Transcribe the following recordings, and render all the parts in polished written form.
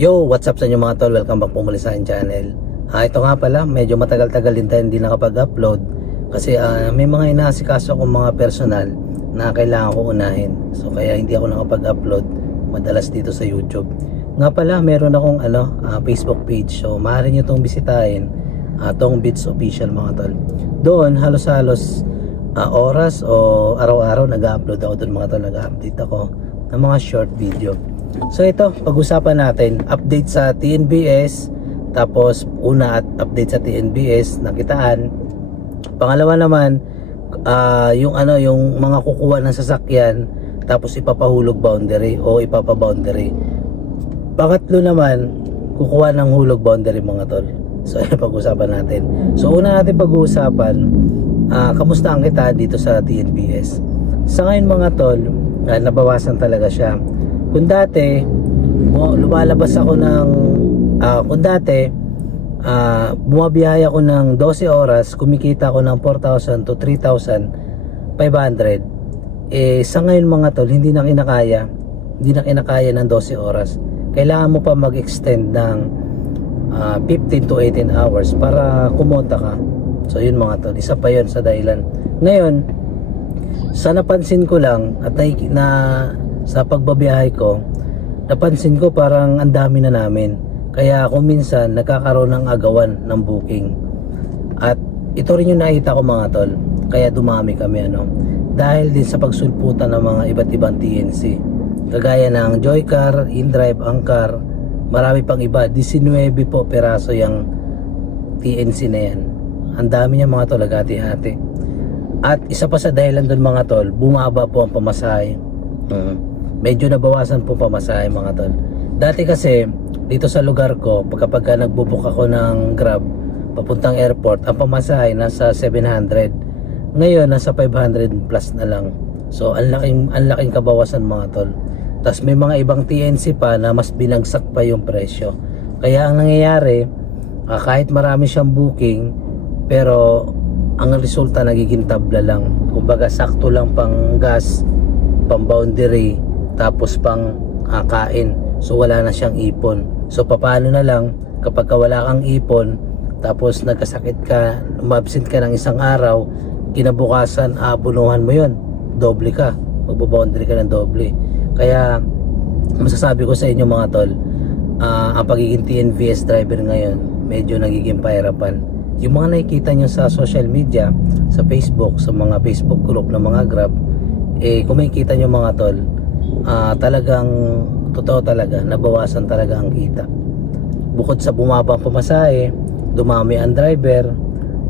Yo, what's up sa inyo mga tol? Welcome back po muli sa aking channel. Ito nga pala, medyo matagal-tagal din tayo hindi nakapag-upload kasi may mga inaasikaso akong mga personal na kailangan ko unahin. So kaya hindi ako nakapag-upload madalas dito sa YouTube. Nga pala, meron akong Facebook page. So maaari nyo itong bisitahin, Tong Beats Official mga tol. Doon halos-halos oras o araw-araw nag-upload ako doon mga tol. Nag-update ako ng mga short video. So ito, pag-usapan natin update sa TNBS, tapos una at update sa TNBS nakitaan. Pangalawa naman yung mga kukuha ng sasakyan tapos ipapahulog boundary o ipapa-boundary. Pangatlo naman, kukuha ng hulog boundary mga tol. So ito pag-usapan natin. So una natin pag-uusapan kamusta ang kitaan dito sa TNBS. Sa ngayon mga tol, nabawasan talaga siya. Kung dati lumalabas ako ng bumabiyahe ako ng 12 oras, kumikita ako ng 4,000 to 3,500. Sa ngayon mga tol, hindi na kinakaya ng 12 oras. Kailangan mo pa mag-extend ng 15 to 18 hours para kumonta ka. So yun mga tol, isa pa yun sa dahilan. Ngayon, sa napansin ko lang at sa pagbabiyahe ko, napansin ko parang ang dami na namin. Kaya kung minsan nagkakaroon ng agawan ng booking. At ito rin yung nakita ko mga tol. Kaya dumami kami dahil din sa pagsulputan ng mga iba't ibang TNC. Kagaya ng Joycar, InDrive, Angkar, marami pang iba. 19 po peraso yung TNC na yan. Ang dami niya mga tol, hati-hati. At isa pa sa dahilan doon mga tol, bumaba po ang pamasahe. Medyo nabawasan po pamasahe mga tol. Dati kasi dito sa lugar ko, pagka nagbubook ako ng Grab papuntang airport, ang pamasahe nasa 700. Ngayon nasa 500 plus na lang. So ang laking kabawasan mga tol. Tapos may mga ibang TNC pa na mas binagsak pa yung presyo. Kaya ang nangyayari, kahit marami siyang booking, pero ang resulta nagiging tabla lang. Kumbaga sakto lang pang gas, pang boundary, tapos pang kain. So wala na siyang ipon. So papaano na lang kapag wala kang ipon, tapos nagkasakit ka, umabsent ka ng isang araw, kinabukasan abunuhan mo yon, doble ka, magbo-boundary ka ng doble. Kaya masasabi ko sa inyo mga tol, ang pagiging TNVS driver ngayon medyo nagiging pahirapan. Yung mga nakikita nyo sa social media, sa Facebook, sa mga Facebook group ng mga Grab, kung makikita nyo mga tol, talagang totoo talaga, nabawasan talaga ang kita. Bukod sa bumaba ang pamasahe, dumami ang driver,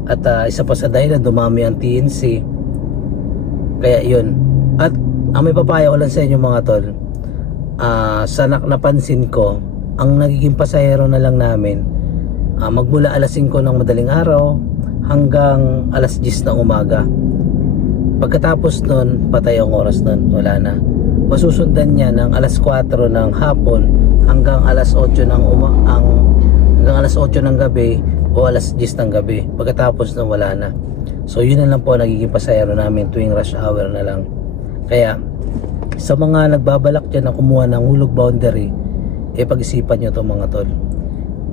at isa pa sa dahilan, dumami ang TNC. Kaya yun. At ang may papayo ko lang sa inyo mga tol, sa napansin ko, ang nagiging pasahero na lang namin, magmula alas 5 ng madaling araw hanggang alas 10 ng umaga. Pagkatapos nun, patay ang oras nun, wala na. Masusundan niya ng alas 4 ng hapon hanggang alas 8 ng gabi o alas 10 ng gabi. Pagkatapos nun, wala na. So yun na lang po nagiging pasahero namin tuwing rush hour na lang. Kaya sa mga nagbabalak dyan na kumuha ng hulog boundary, pag-isipan nyo to mga tol.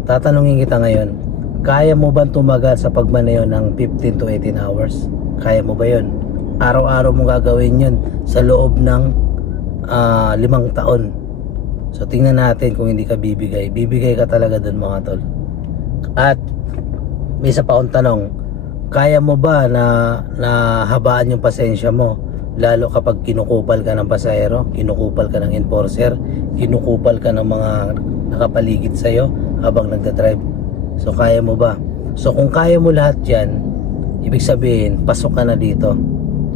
Tatanungin kita ngayon, kaya mo ba tumagal sa pagmaneho ng 15 to 18 hours? Kaya mo ba yun? Araw-araw mo gagawin yun sa loob ng 5 taon. So tingnan natin kung hindi ka bibigay. Bibigay ka talaga dun mga tol. At may isa pa akong tanong, kaya mo ba na habaan yung pasensya mo? Lalo kapag kinukupal ka ng pasahero, kinukupal ka ng enforcer, kinukupal ka ng mga nakapaligid sa'yo habang nagdadrive. So kaya mo ba? So kung kaya mo lahat yan, ibig sabihin pasok ka na dito.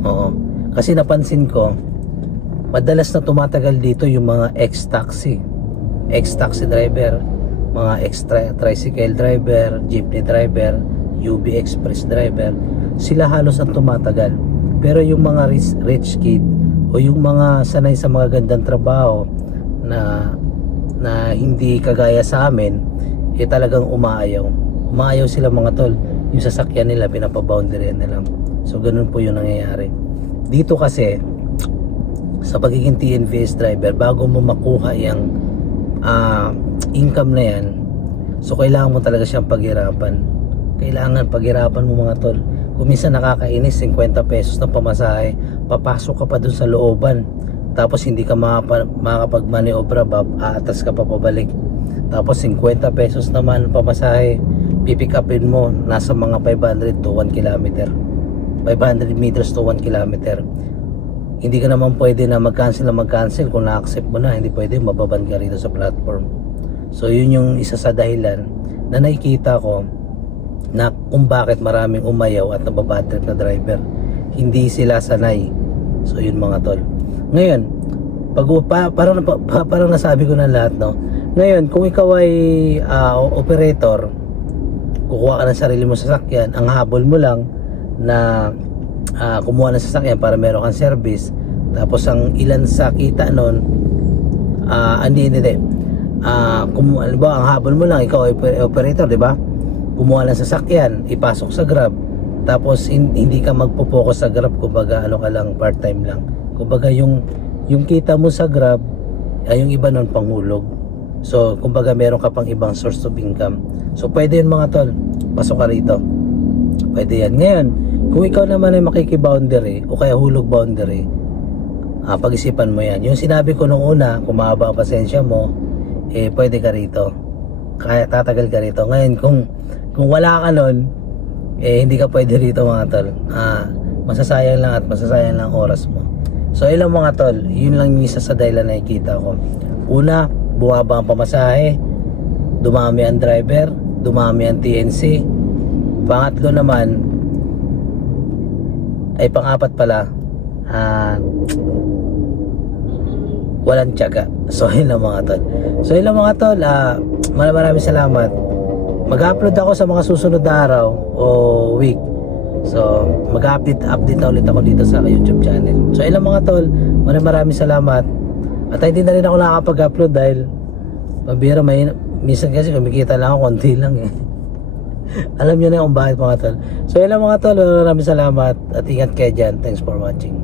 Oo. Kasi napansin ko, madalas na tumatagal dito yung mga ex-taxi driver, mga ex-tricycle driver, jeepney driver, UB Express driver. Sila halos ang tumatagal. Pero yung mga rich kid o yung mga sanay sa mga gandang trabaho na hindi kagaya sa amin, talagang umaayaw sila mga tol. Yung sasakyan nila pinapaboundary nila. So ganun po yung nangyayari dito. Kasi sa pagiging TNVS driver, bago mo makuha yung income na yan, so kailangan mo talaga siyang paghirapan. Kailangan paghirapan mo mga tol. Kung minsan nakakainis, 50 pesos na pamasahe, papasok ka pa dun sa looban, tapos hindi ka makakapag-maniobra, aatas ka pa pabalik. Tapos 50 pesos naman pamasahe, pipick upin mo, nasa mga 500 to 1 kilometer, 500 meters to 1 kilometer. Hindi ka naman pwede na mag-cancel kung na-accept mo na. Hindi pwede, mababan ka rito sa platform. So yun yung isa sa dahilan na nakikita ko na kung bakit maraming umayaw at nababadtrip na driver. Hindi sila sanay. So yun mga tol. Ngayon, parang nasabi ko na lahat, no? Ngayon, kung ikaw ay operator, kukuha ka ng sarili mo sasakyan, ang habol mo lang na kumuha ng sasakyan para meron kang service, tapos ang ilan sa kita nun, ang habol mo lang, ikaw ay operator, di ba? Kumuha ng sasakyan, ipasok sa Grab, tapos hindi ka magpo-focus sa Grab, kumbaga ano ka lang, part-time lang. Kumbaga yung kita mo sa Grab ay yung iba nun panghulog. So kumbaga meron ka pang ibang source of income. So pwede yun mga tol, pasok ka rito, pwede yan. Ngayon, kung ikaw naman ay makiki-boundary o kaya hulog boundary, pag-isipan mo yan. Yung sinabi ko nung una, kung mahaba ang pasensya mo, pwede ka rito, kaya tatagal ka rito. Ngayon kung wala ka nun, hindi ka pwede rito mga tol. Masasayang lang ang oras mo. So ilang mga tol, yun lang yung isa sa dahilan na nakikita ko. Una, bumaba ang pamasahe, dumami ang driver, dumami ang TNC. Pangatlo naman, ay pang-apat pala, walang tiyaga. So yun lang mga tol. Maraming salamat. Mag-upload ako sa mga susunod na araw o week. So mag-update na ulit ako dito sa YouTube channel. So ilang mga tol, maraming salamat. At hindi na rin ako nakakapag-upload dahil pabira, minsan kasi kumikita lang ako, konti lang eh. Alam nyo na kung bakit mga tol. So ilang mga tol, maraming salamat at ingat kayo dyan. Thanks for watching.